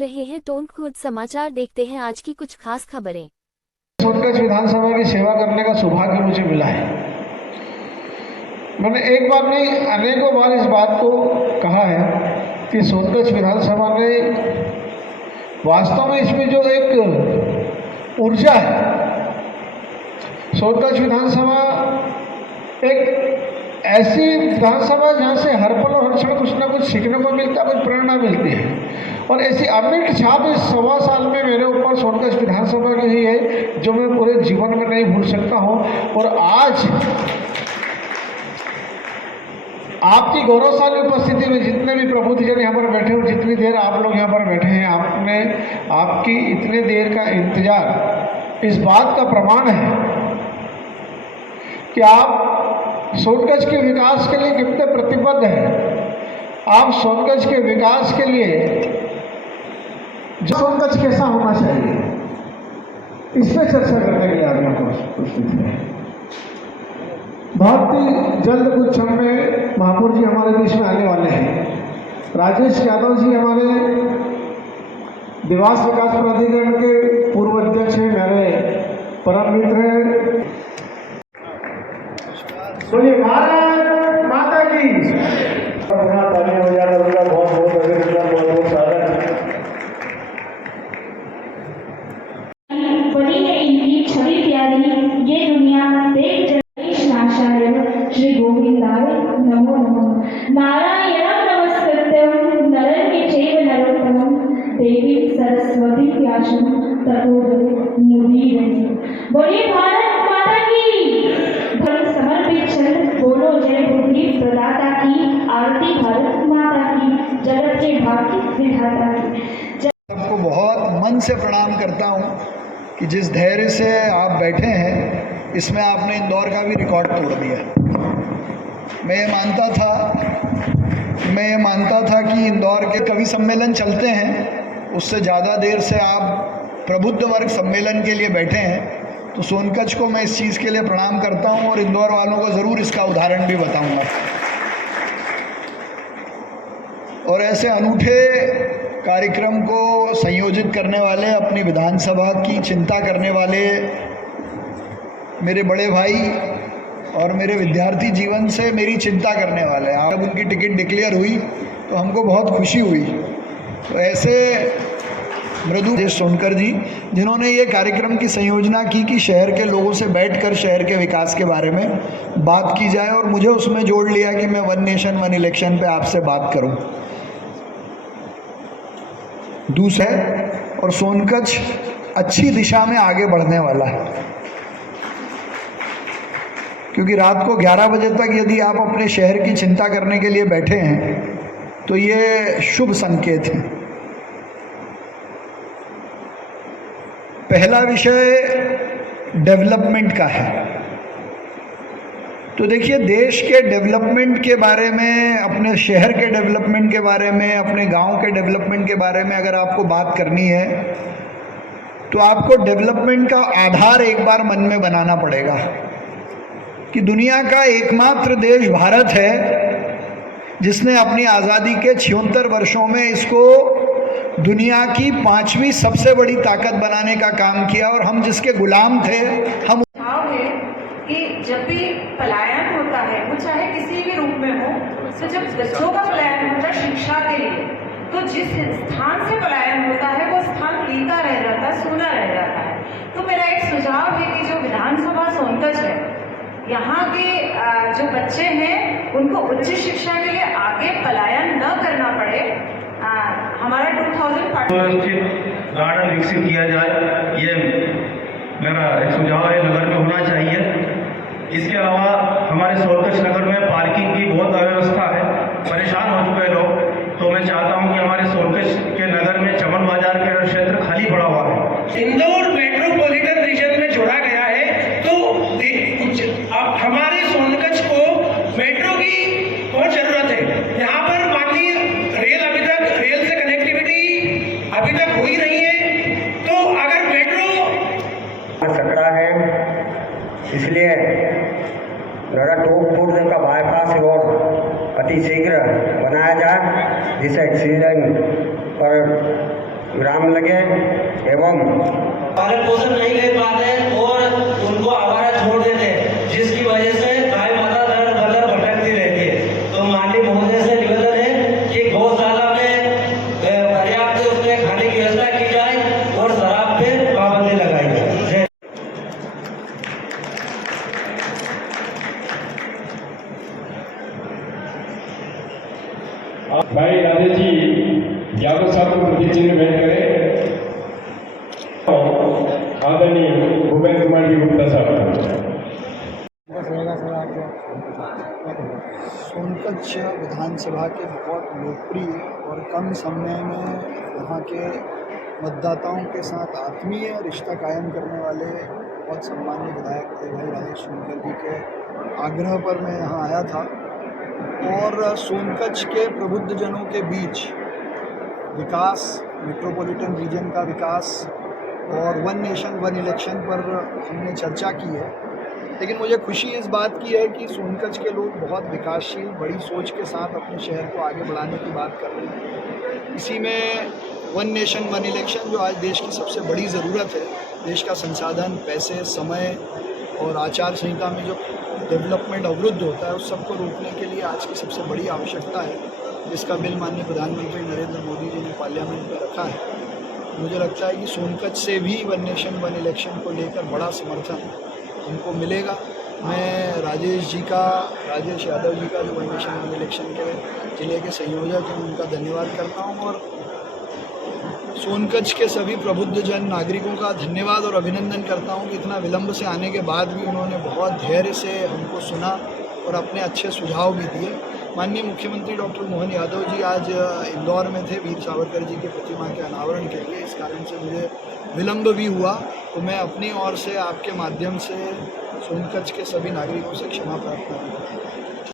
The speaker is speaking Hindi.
रहे हैं टोंक खुर्द समाचार। देखते हैं आज की कुछ खास खबरें। सोनकच्छ विधानसभा की सेवा करने का सौभाग्य मुझे मिला है। मैंने एक बार नहीं अनेकों बार इस बात को कहा है कि सोनकच्छ विधानसभा ने वास्तव में इसमें जो एक ऊर्जा है, सोनकच्छ विधानसभा एक ऐसी विधानसभा जहाँ से हर पल और हर क्षण कुछ ना कुछ सीखने को मिलता है, कुछ प्रेरणा मिलती है। और ऐसी अमिट छाप इस 1.25 साल में मेरे ऊपर सोनकच्छ विधानसभा की ही है जो मैं पूरे जीवन में नहीं भूल सकता हूँ। और आज आपकी गौरवशाली उपस्थिति में जितने भी प्रबुद्धजन यहाँ पर बैठे हो, जितनी देर आप लोग यहाँ पर बैठे हैं, आपकी इतने देर का इंतजार इस बात का प्रमाण है कि आप सोनकच्छ के विकास के लिए कितने प्रतिबद्ध हैं। आप सोनकच्छ के विकास के लिए जो सोनकच्छ कैसा होना चाहिए इस पर चर्चा करने के लिए आप यहाँ पर उपस्थित हैं। बहुत ही जल्द कुछ क्षण में महापौर जी हमारे बीच में आने वाले हैं। राजेश यादव जी हमारे देवास विकास प्राधिकरण के पूर्व अध्यक्ष हैं, मेरे परम मित्र हैं। बोलिए भारत माता की। ताली हो जाना उनका बहुत बहुत अभिनंदन, बहुत बहुत स्वागत। बड़ी है इनकी छवि प्यारी, ये दुनिया देख नाशाय श्री गोविंदाय नमो नमः। नारायणं नमस्कृत्यं नरं चैव नरोत्तमं देवी सरस्वती व्यासं ततो मुदीरये। बोलिए भारत माता की। धर्म समर्पित चरण बोलो जय बुद्धि प्रदाता की, आरती भारत माता की, जगत के भाग्य विधाता की। आपको बहुत मन से प्रणाम करता हूँ कि जिस धैर्य से आप बैठे हैं इसमें आपने इंदौर का भी रिकॉर्ड तोड़ दिया। मैं ये मानता था कि इंदौर के कवि सम्मेलन चलते हैं, उससे ज़्यादा देर से आप प्रबुद्ध वर्ग सम्मेलन के लिए बैठे हैं। तो सोनकच्छ को मैं इस चीज़ के लिए प्रणाम करता हूँ और इंदौर वालों को ज़रूर इसका उदाहरण भी बताऊँगा। और ऐसे अनूठे कार्यक्रम को संयोजित करने वाले, अपनी विधानसभा की चिंता करने वाले मेरे बड़े भाई और मेरे विद्यार्थी जीवन से मेरी चिंता करने वाले, जब उनकी टिकट डिक्लेयर हुई तो हमको बहुत खुशी हुई। तो ऐसे मृदु सोनकर जी, जिन्होंने ये कार्यक्रम की संयोजना की कि शहर के लोगों से बैठकर शहर के विकास के बारे में बात की जाए, और मुझे उसमें जोड़ लिया कि मैं 1 नेशन 1 इलेक्शन पे आपसे बात करूं। दूसरा, और सोनकच्छ अच्छी दिशा में आगे बढ़ने वाला है, क्योंकि रात को 11 बजे तक यदि आप अपने शहर की चिंता करने के लिए बैठे हैं तो ये शुभ संकेत है। पहला विषय डेवलपमेंट का है। तो देखिए, देश के डेवलपमेंट के बारे में, अपने शहर के डेवलपमेंट के बारे में, अपने गांव के डेवलपमेंट के बारे में अगर आपको बात करनी है तो आपको डेवलपमेंट का आधार एक बार मन में बनाना पड़ेगा कि दुनिया का एकमात्र देश भारत है जिसने अपनी आज़ादी के 76 वर्षों में इसको दुनिया की 5वीं सबसे बड़ी ताकत बनाने का काम किया, और हम जिसके गुलाम थे। हम भाव है कि जब भी पलायन होता है, वो चाहे किसी भी रूप में हो, तो जब बच्चों का पलायन होता है शिक्षा के लिए, तो जिस स्थान से पलायन होता है वो स्थान फीका रह जाता है, सूना रह जाता है। तो मेरा एक सुझाव है कि जो विधानसभा सोनकच्छ है, यहाँ के जो बच्चे हैं उनको उच्च शिक्षा के लिए आगे पलायन न करना पड़े। हमारा 2005 गार्डन विकसित किया जाए, ये मेरा एक सुझाव है, नगर में होना चाहिए। इसके अलावा हमारे सोनकच्छ नगर में पार्किंग की बहुत अव्यवस्था है, परेशान हो चुके हैं लोग। तो मैं चाहता हूँ कि हमारे सोनकच्छ के नगर में चमन बाजार का क्षेत्र खाली पड़ा हुआ है, इंदौर मेट्रोपॉलिटन रीजन में जोड़ा गया है। तो अब हमारे सोनकच्छ को मेट्रो की बहुत जरूरत है। यहाँ पर माननीय रेल से कनेक्टिविटी अभी तक हो ही नहीं है। तो अगर मेट्रो सकड़ा है इसलिए नोएडा टोकपुर का बाईपास रोड अति शीघ्र बनाया जाए, जिससे एक्सीडेंट पर विराम लगे एवं पालन पोषण नहीं ले पाते और उनको आवारा छोड़ देते, जिसकी वजह से गाय माता दर बदर भटकती रहती है। तो माननीय महोदय से निवेदन है कि गौशाला में पर्याप्त उसमें खाने की व्यवस्था की जाए और शराब पे पाबंदी लगाई जाए। भाई राधे जी यादव साहब को प्रति चिन्ह भेंट करें। आदरणीय भूपेंद्र कुमार जी गुप्ता साहब। सोनकच्छ विधानसभा के बहुत लोकप्रिय और कम समय में यहाँ के मतदाताओं के साथ आत्मीय रिश्ता कायम करने वाले बहुत सम्मानीय विधायक बड़े भाई राजेश सोनकर जी के आग्रह पर मैं यहाँ आया था और सोनकच्छ के प्रबुद्धजनों के बीच विकास, मेट्रोपॉलिटन रीजन का विकास और वन नेशन वन इलेक्शन पर हमने चर्चा की है। लेकिन मुझे खुशी इस बात की है कि सोनकच्छ के लोग बहुत विकासशील, बड़ी सोच के साथ अपने शहर को आगे बढ़ाने की बात कर रहे हैं। इसी में वन नेशन वन इलेक्शन, जो आज देश की सबसे बड़ी ज़रूरत है, देश का संसाधन, पैसे, समय और आचार संहिता में जो डेवलपमेंट अवरुद्ध होता है, उस सबको रोकने के लिए आज की सबसे बड़ी आवश्यकता है, जिसका बिल माननीय प्रधानमंत्री नरेंद्र मोदी जी ने पार्लियामेंट में रखा है। मुझे लगता है कि सोनकच्छ से भी वन नेशन वन इलेक्शन को लेकर बड़ा समर्थन उनको मिलेगा। मैं राजेश यादव जी का जो वन नेशन वन इलेक्शन के ज़िले के संयोजक हैं, उनका धन्यवाद करता हूँ और सोनकच्छ के सभी प्रबुद्धजन नागरिकों का धन्यवाद और अभिनंदन करता हूँ कि इतना विलंब से आने के बाद भी उन्होंने बहुत धैर्य से हमको सुना और अपने अच्छे सुझाव भी दिए। माननीय मुख्यमंत्री डॉक्टर मोहन यादव जी आज इंदौर में थे वीर सावरकर जी के प्रतिमा के अनावरण के लिए, इस कारण से मुझे विलंब भी हुआ। तो मैं अपनी ओर से आपके माध्यम से सोनकच्छ के सभी नागरिकों से क्षमा प्रार्थना करता हूँ।